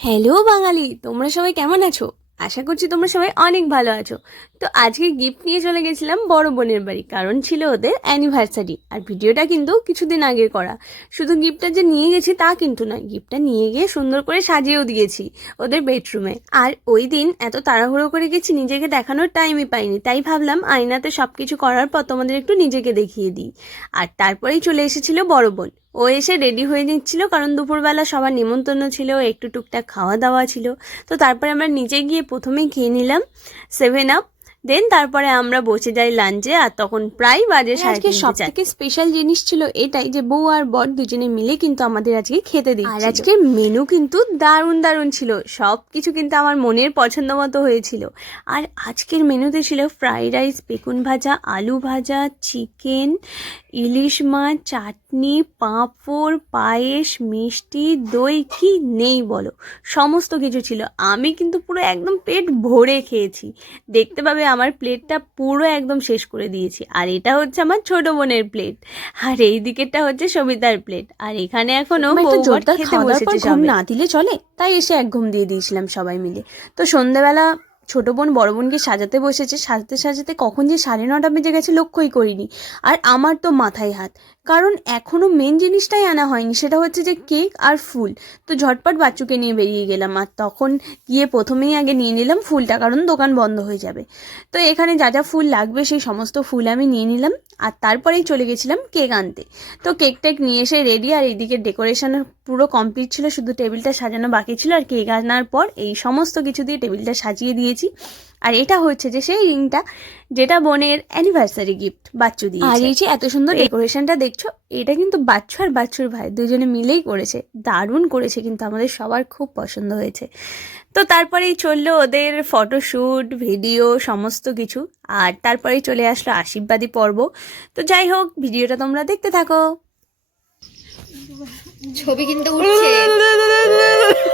Hello বাঙালি। তোমরা সবাই কেমন আছো? আশা করছি তোমরা সবাই অনেক ভালো আছো। তো আজকে গিফট নিয়ে চলে গেছিলাম বড় বোনের বাড়ি, কারণ ছিল ওদের অ্যানিভার্সারি আর ভিডিওটা কিন্তু কিছুদিন আগের করা। শুধু গিফটটা যে নিয়ে গেছি তা কিন্তু নয় গিফটটা নিয়ে গিয়ে সুন্দর করে সাজিয়েও দিয়েছি ওদের বেডরুমে আর ওই দিন এত তাড়াহুড়ো করে গেছি, নিজেকে দেখানোর টাইমই পাইনি। তাই ভাবলাম আয়নাতে সব কিছু করার পর তোমাদের একটু নিজেকে দেখিয়ে দিই। আর তারপরেই চলে এসেছিল বড় বোন। ও এসে রেডি হয়ে নিচ্ছিল, কারণ দুপুরবেলা সবার নিমন্ত্রণ ছিল, একটু টুকটাক খাওয়া দাওয়া ছিল। তো তারপরে আমরা নিজে গিয়ে প্রথমেই খেয়ে নিলাম সেভেন আপ দেন তারপরে আমরা বসে যাই লাঞ্চে আর তখন প্রায় বাজে আজকে সব থেকে স্পেশাল জিনিস ছিল এটাই যে বউ আর বর দুজনে মিলে কিন্তু আমাদের আজকে খেতে দিই আর আজকের মেনু কিন্তু দারুণ দারুণ ছিল। সব কিছু কিন্তু আমার মনের পছন্দ মতো হয়েছিল। আর আজকের মেনুতে ছিল ফ্রাইড রাইস বেগুন ভাজা আলু ভাজা চিকেন ইলিশ মাছ চাটনি পাঁপড় পায়েস মিষ্টি দই কি নেই বলো। সমস্ত কিছু ছিল। আমি কিন্তু পুরো একদম পেট ভরে খেয়েছি। দেখতে পাবে আমার প্লেটটা পুরো একদম শেষ করে দিয়েছি। আর এটা হচ্ছে আমার ছোট বোনের প্লেট। আর এই দিকেরটা হচ্ছে সবিতার প্লেট। আর এখানে এখনও খেতে বসেছে না দিলে চলে? তাই এসে এক ঘুম দিয়ে দিয়েছিলাম সবাই মিলে। তো সন্ধ্যাবেলা ছোট বোন, বড় বোনকে সাজাতে বসেছে। সাজাতে সাজাতে কখন যে সাড়ে নটা বেজে গেছে লক্ষ্যই করিনি। আর আমার তো মাথায় হাত। কারণ এখনও মেন জিনিসটাই আনা হয়নি, সেটা হচ্ছে যে কেক আর ফুল। তো ঝটপট বাচ্চুকে নিয়ে বেরিয়ে গেলাম আর তখন গিয়ে প্রথমেই আগে নিয়ে নিলাম ফুলটা, কারণ দোকান বন্ধ হয়ে যাবে। তো এখানে যা যা ফুল লাগবে সেই সমস্ত ফুল আমি নিয়ে নিলাম আর তারপরেই চলে গেছিলাম কেক আনতে। তো কেক টেক নিয়ে এসে রেডি আর এইদিকে ডেকোরেশন পুরো কমপ্লিট ছিল, শুধু টেবিলটা সাজানো বাকি ছিল আর কেক আনার পর এই সমস্ত কিছু দিয়ে টেবিলটা সাজিয়ে দিয়েছি। আর এটা হচ্ছে যে সেই রিংটা যেটা বোনের অ্যানিভার্সারি গিফট বাচ্চু দিয়ে আর এই যে এত সুন্দর ডেকোরেশনটা দেখছ এটা কিন্তু বাচ্চু আর বাচ্চুর ভাই দুজনে মিলেই করেছে দারুণ করেছে কিন্তু আমাদের সবার খুব পছন্দ হয়েছে। তো তারপরেই চলল ওদের ফটোশ্যুট ভিডিও সমস্ত কিছু আর তারপরেই চলে আসলো আশীর্বাদী পর্ব। তো যাই হোক ভিডিওটা তোমরা দেখতে থাকো। ছবি কিন্তু উঠছে।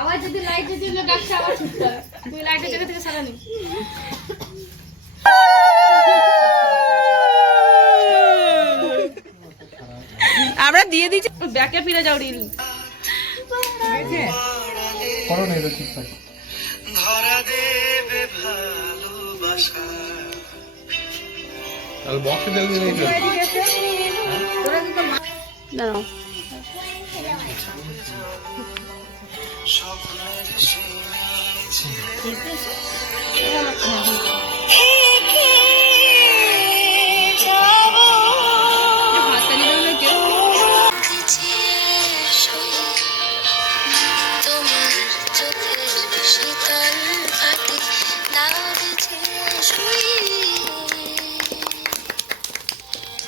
আবার যদি লাইট যদি ডাকছে আবার ছুটতে হবে তুই লাইটের জায়গা থেকে সারানি আমরা দিয়ে দিচ্ছি ব্যাকে ফিরে যাও রিল। করো না এটা ঠিকঠাক। ধরা দেবে ভালোবাসা তাহলে বক্সে দিয়ে দিয়েছ দাঁড়াও। পাটি দাও বিছিয়ে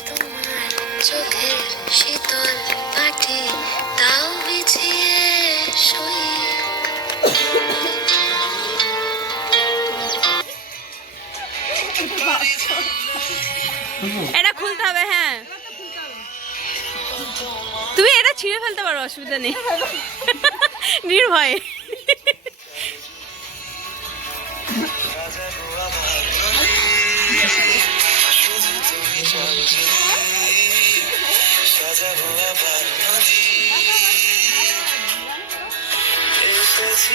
তোমার চোখের শীতল পাটি এটা খুলতে হবে হ্যাঁ। তুমি এটা ছিঁড়ে ফেলতে পারো অসুবিধা নেই। নির্ভয়ে এসেছি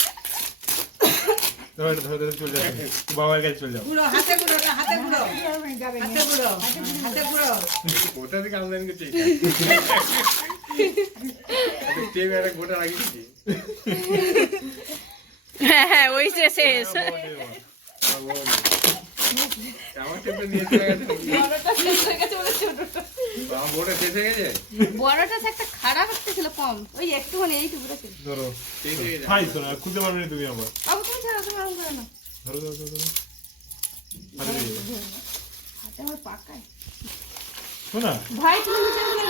ধরে ধরে চলে যাবে। বাবার কাছে চলে যাও। ওটা থেকে আমদানি করছি টেপ একটা গোটা লাগিয়েছি হ্যাঁ হ্যাঁ ওই যে শেষ। আমার টেপে নিয়ে চলে গেছে। বড়টা শেষ হয়ে আমার শেষ বড়টা একটা খারাপ একটা ছিল কম। ওই একটুখানি এইটুকুটা ছিল। ধরো। খুঁজে পারবে না তুমি বাবু তুমি আরাম করে না ধরো ধরো ধরো ধরো। হাতে দিয়ে দাও। হাতে আমার পাকায় শোনা ভাই তুমি নিচে গেলে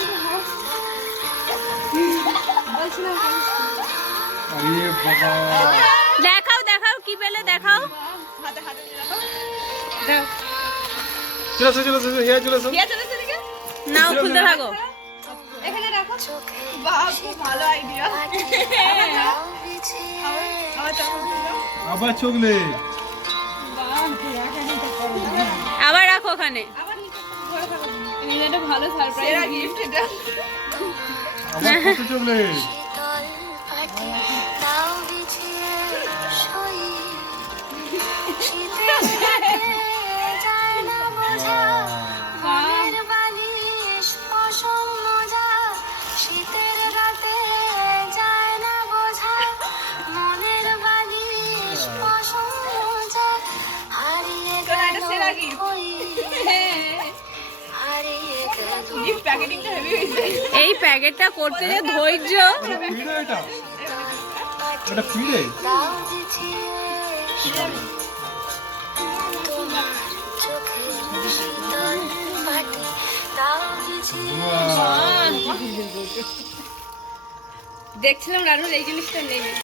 বলছিলাম আরে বাবা দেখাও দেখাও কি পেলে দেখাও। হাতে হাতে রাখো চলে আসো চলে আসো হিয়া চলে আসো দিয়া চলেছে নাও খুলতে থাকো। এখানে রাখো। বাহ খুব ভালো আইডিয়া আমার চোখ আবার আবার রাখো ওখানে। আবার নিচে ঘরে থাকো এটা ভালো সারপ্রাইজ এরা গিফট এটা। আবার কত এই প্যাকেটটা করতে যে ধৈর্য। এটা পিড়ে দেখছিলাম রানুর এই জিনিসটা নেই।